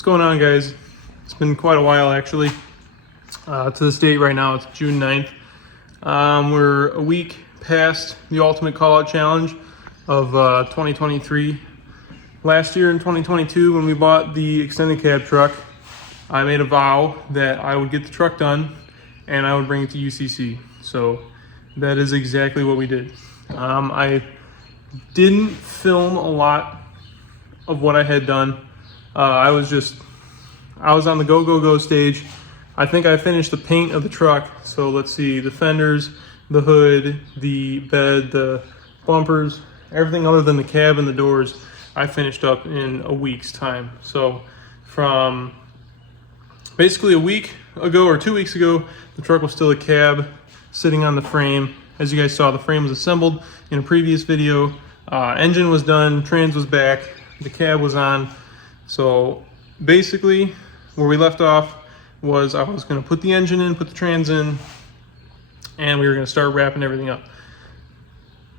What's going on, guys? It's been quite a while, actually. To this date right now, it's June 9th. We're a week past the Ultimate Callout Challenge of 2023. Last year in 2022, when we bought the extended cab truck, I made a vow that I would get the truck done and I would bring it to UCC. So that is exactly what we did. I didn't film a lot of what I had done. I was on the go stage. I think I finished the paint of the truck. So let's see, the fenders, the hood, the bed, the bumpers, everything other than the cab and the doors, I finished up in a week's time. So from basically a week ago or 2 weeks ago, the truck was still a cab sitting on the frame. As you guys saw, the frame was assembled in a previous video. Engine was done, trans was back, the cab was on. So basically where we left off was I was going to put the engine in, put the trans in, and we were going to start wrapping everything up.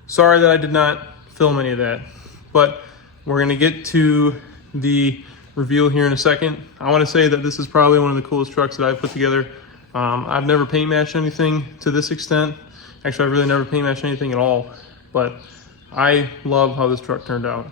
Sorry that I did not film any of that, but we're going to get to the reveal here in a second. I want to say that this is probably one of the coolest trucks that I've put together. I've never paint matched anything to this extent. Actually, I've really never paint matched anything at all, but I love how this truck turned out.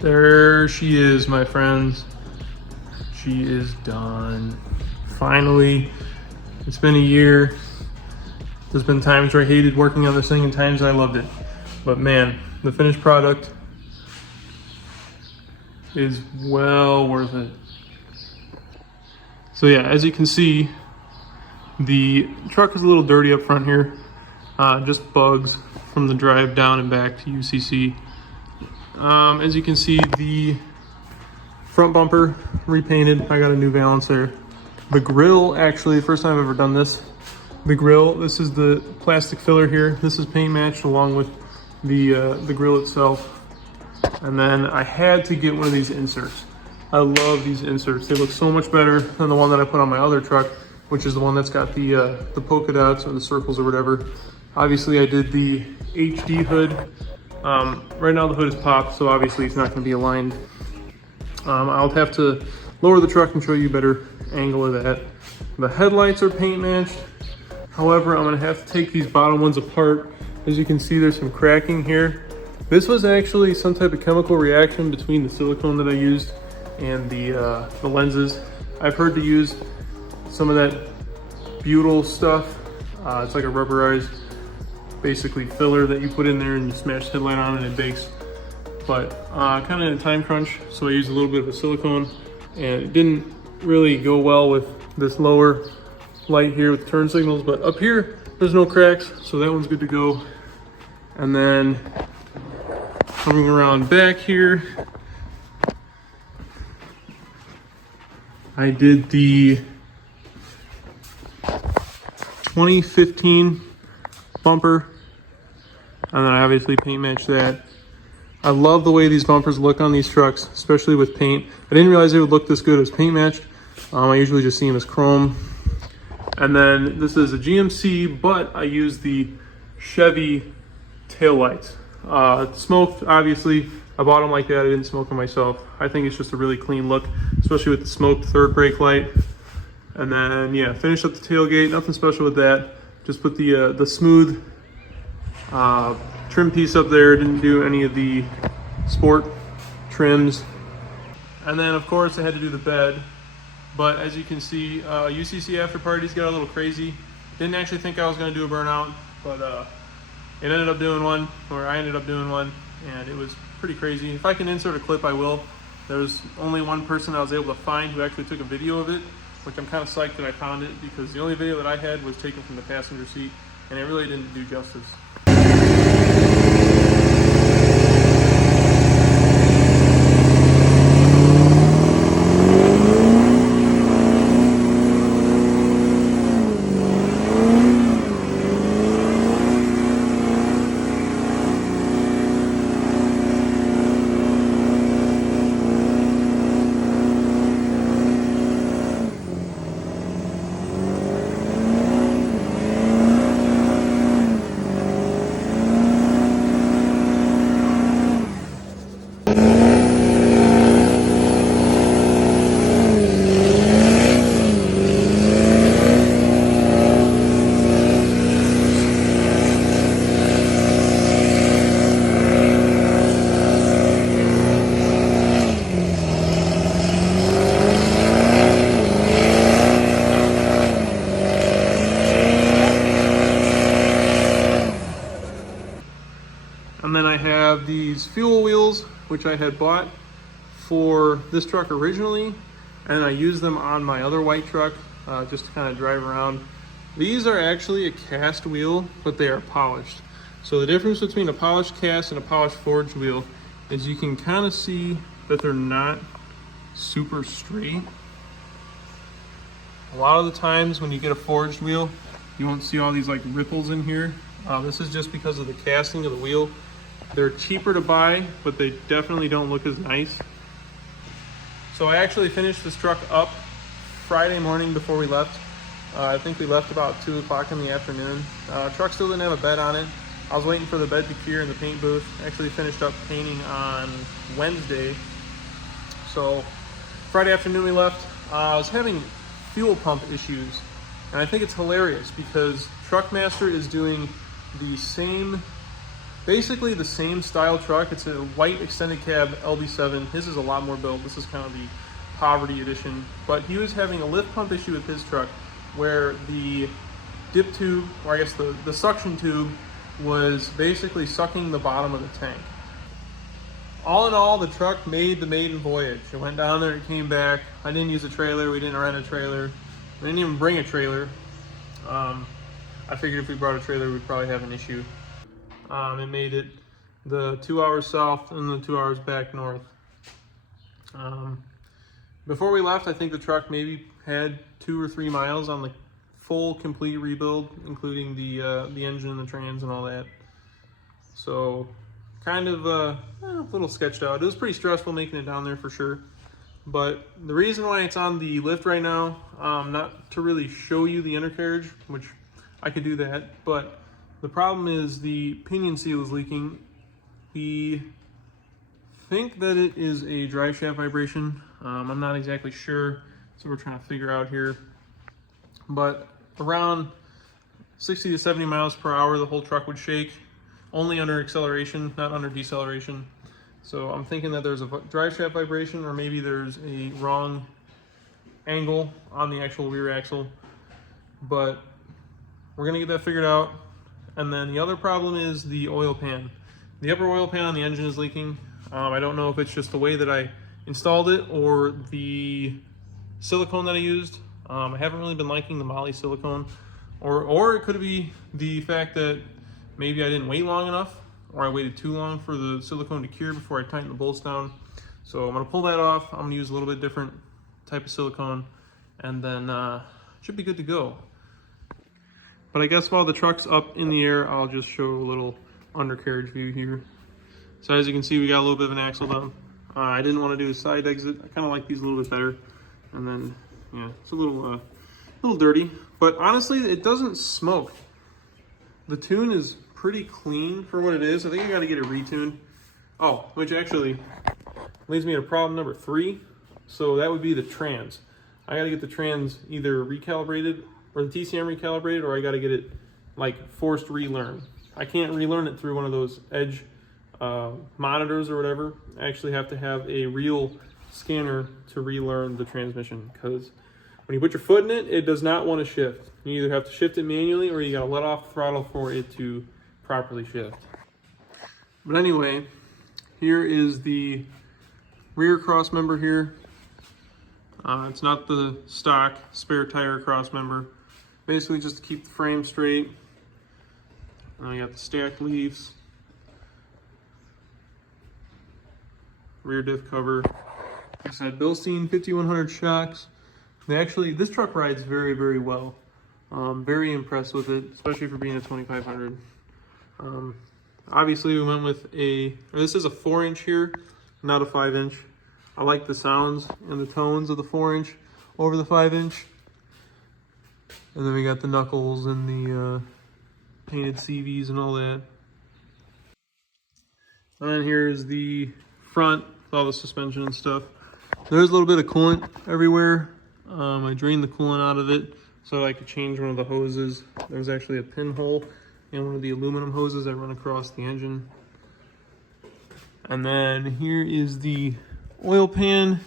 There she is, my friends. She is done. Finally. It's been a year. There's been times where I hated working on this thing and times I loved it. But man, the finished product is well worth it. So yeah, as you can see, the truck is a little dirty up front here. Just bugs from the drive down and back to UCC. As you can see, the front bumper repainted. I got a new valance there. The grill, actually, first time I've ever done this. The grill, this is the plastic filler here. This is paint matched along with the grill itself. And then I had to get one of these inserts. I love these inserts. They look so much better than the one that I put on my other truck, which is the one that's got the polka dots or the circles or whatever. Obviously, I did the HD hood. Right now the hood is popped, so obviously it's not going to be aligned. I'll have to lower the truck and show you a better angle of that. The headlights are paint matched. However, I'm going to have to take these bottom ones apart. As you can see, there's some cracking here. This was actually some type of chemical reaction between the silicone that I used and the lenses. I've heard to use some of that butyl stuff. It's like a rubberized basically filler that you put in there and you smash the headlight on and it bakes. But kind of in a time crunch, so I used a little bit of a silicone, and it didn't really go well with this lower light here with turn signals. But up here there's no cracks, so that one's good to go. And then coming around back here, I did the 2015 bumper, and then I obviously paint matched that. I love the way these bumpers look on these trucks, especially with paint. I didn't realize they would look this good as paint matched. I usually just see them as chrome. And then this is a GMC, but I use the Chevy taillights. Smoked, obviously. I bought them like that. I didn't smoke them myself. I think it's just a really clean look, especially with the smoked third brake light. And then, yeah, finished up the tailgate. Nothing special with that. Just put the smooth trim piece up there. Didn't do any of the sport trims. And then, of course, I had to do the bed. But as you can see, UCC after parties got a little crazy. Didn't actually think I was going to do a burnout, but it ended up doing one, or I ended up doing one, and it was pretty crazy. If I can insert a clip, I will. There was only one person I was able to find who actually took a video of it, which I'm kind of psyched that I found it, because the only video that I had was taken from the passenger seat, and it really didn't do justice. And then I have these fuel wheels, which I had bought for this truck originally, and I use them on my other white truck just to kind of drive around. These are actually a cast wheel, but they are polished. So the difference between a polished cast and a polished forged wheel is you can kind of see that they're not super straight. A lot of the times when you get a forged wheel, you won't see all these like ripples in here. This is just because of the casting of the wheel. They're cheaper to buy, but they definitely don't look as nice. So I actually finished this truck up Friday morning before we left. I think we left about 2 o'clock in the afternoon. Truck still didn't have a bed on it. I was waiting for the bed to cure in the paint booth. Actually finished up painting on Wednesday. So Friday afternoon we left. I was having fuel pump issues, and I think it's hilarious because Truckmaster is doing the same, basically the same style truck. It's a white extended cab LB7. His is a lot more built. This is kind of the poverty edition, but he was having a lift pump issue with his truck where the dip tube, or I guess the suction tube, was basically sucking the bottom of the tank. All in all, the truck made the maiden voyage. It went down there, it came back. I didn't use a trailer, we didn't rent a trailer. We didn't even bring a trailer. I figured if we brought a trailer, we'd probably have an issue. It made it the 2 hours south and the 2 hours back north. Before we left, I think the truck maybe had 2 or 3 miles on the full complete rebuild, including the engine and the trans and all that. So kind of a little sketched out. It was pretty stressful making it down there for sure. But the reason why it's on the lift right now, not to really show you the undercarriage, which I could do that, but the problem is the pinion seal is leaking. We think that it is a drive shaft vibration. I'm not exactly sure, so we're trying to figure out here. But around 60 to 70 miles per hour, the whole truck would shake, only under acceleration, not under deceleration. So I'm thinking that there's a drive shaft vibration, or maybe there's a wrong angle on the actual rear axle. But we're gonna get that figured out. And then the other problem is the oil pan. The upper oil pan on the engine is leaking. I don't know if it's just the way that I installed it or the silicone that I used. I haven't really been liking the Moly silicone, or it could be the fact that maybe I didn't wait long enough, or I waited too long for the silicone to cure before I tightened the bolts down. So I'm gonna pull that off. I'm gonna use a little bit different type of silicone, and then should be good to go. But I guess while the truck's up in the air, I'll just show a little undercarriage view here. So as you can see, we got a little bit of an axle down. I didn't want to do a side exit. I kind of like these a little bit better. And then, yeah, it's a little dirty, But honestly, it doesn't smoke. The tune is pretty clean for what it is. I think I got to get it retuned. Oh, which actually leads me to problem number 3. So that would be the trans. I got to get the trans either recalibrated or the TCM recalibrated, or I got to get it like forced relearn. I can't relearn it through one of those edge monitors or whatever. I actually have to have a real scanner to relearn the transmission, because when you put your foot in it, it does not want to shift. You either have to shift it manually or you got to let off the throttle for it to properly shift. But anyway, here is the rear cross member here. It's not the stock spare tire cross member. Basically just to keep the frame straight. I got the stacked leaves. Rear diff cover. Like I said, Bilstein 5100 shocks. This truck rides very, very well. Very impressed with it, especially for being a 2500. Obviously we went with this is a 4-inch here, not a 5-inch. I like the sounds and the tones of the 4-inch over the 5-inch. And then we got the knuckles and the painted CVs and all that. And then here's the front with all the suspension and stuff. There's a little bit of coolant everywhere. I drained the coolant out of it so I could change one of the hoses. There's actually a pinhole in one of the aluminum hoses that run across the engine. And then here is the oil pan,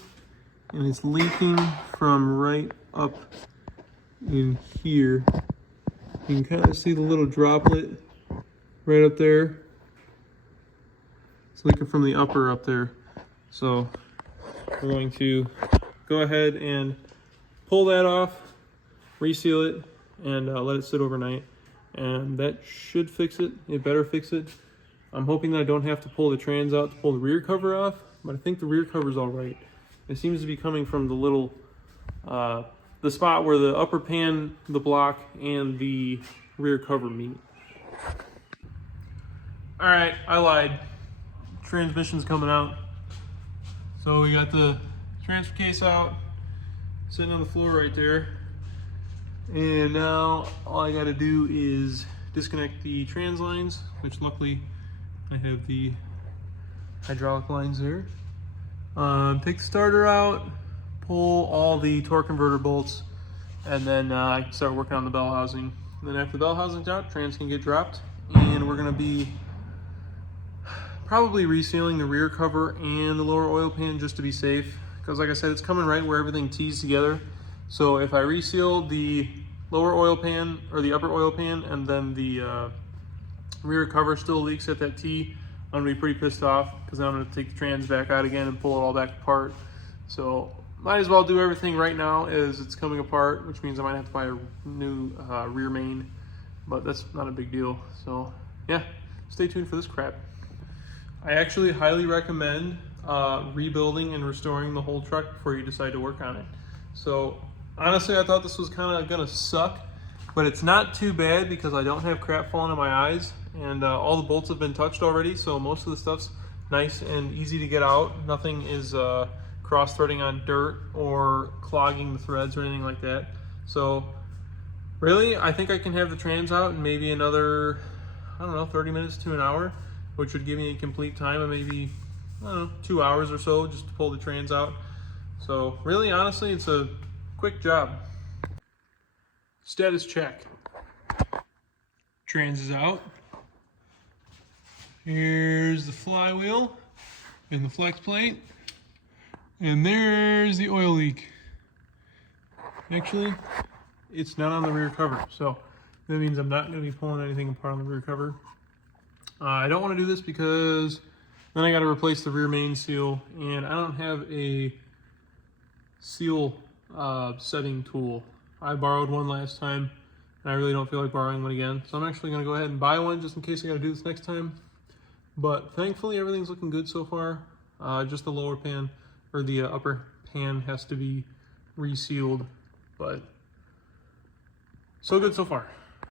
and it's leaking from right up in here. You can kind of see the little droplet right up there. It's leaking from the upper up there. So we're going to go ahead and pull that off, reseal it, and let it sit overnight. And that should fix it. It better fix it. I'm hoping that I don't have to pull the trans out to pull the rear cover off, but I think the rear cover's all right. It seems to be coming from the little, the spot where the upper pan, the block, and the rear cover meet. All right, I lied. Transmission's coming out. So we got the transfer case out, sitting on the floor right there. And now all I gotta do is disconnect the trans lines, which luckily I have the hydraulic lines there. Take the starter out, pull all the torque converter bolts, and then I can start working on the bell housing. And then after the bell housing's out, trans can get dropped, and we're gonna be probably resealing the rear cover and the lower oil pan just to be safe. Because like I said, it's coming right where everything tees together. So if I reseal the lower oil pan or the upper oil pan and then the rear cover still leaks at that T, I'm gonna be pretty pissed off, because then I'm gonna take the trans back out again and pull it all back apart. So might as well do everything right now as it's coming apart, which means I might have to buy a new rear main, but that's not a big deal. So yeah, stay tuned for this crap. I actually highly recommend rebuilding and restoring the whole truck before you decide to work on it. So honestly, I thought this was kind of gonna suck, but it's not too bad because I don't have crap falling in my eyes, and all the bolts have been touched already, so most of the stuff's nice and easy to get out. Nothing is cross-threading on dirt or clogging the threads or anything like that. So really, I think I can have the trans out in maybe another, I don't know, 30 minutes to an hour, which would give me a complete time of maybe, I don't know, 2 hours or so just to pull the trans out. So really, honestly, it's a quick job. Status check. Trans is out. Here's the flywheel and the flex plate. And there's the oil leak. Actually, it's not on the rear cover, so that means I'm not going to be pulling anything apart on the rear cover. I don't want to do this because then I got to replace the rear main seal, and I don't have a seal setting tool. I borrowed one last time, and I really don't feel like borrowing one again. So I'm actually going to go ahead and buy one just in case I got to do this next time. But thankfully, everything's looking good so far. Just the lower pan, or the upper pan, has to be resealed, but so good so far.